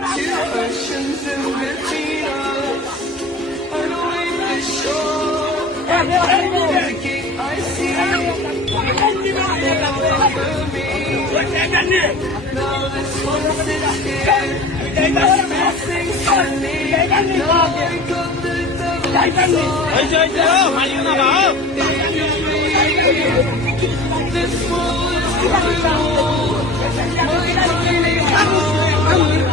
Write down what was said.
oceans in between us. I'd wait the shore. I see now this one sits here. Missing Sunny. Now I got the This world is cruel. My tiny heart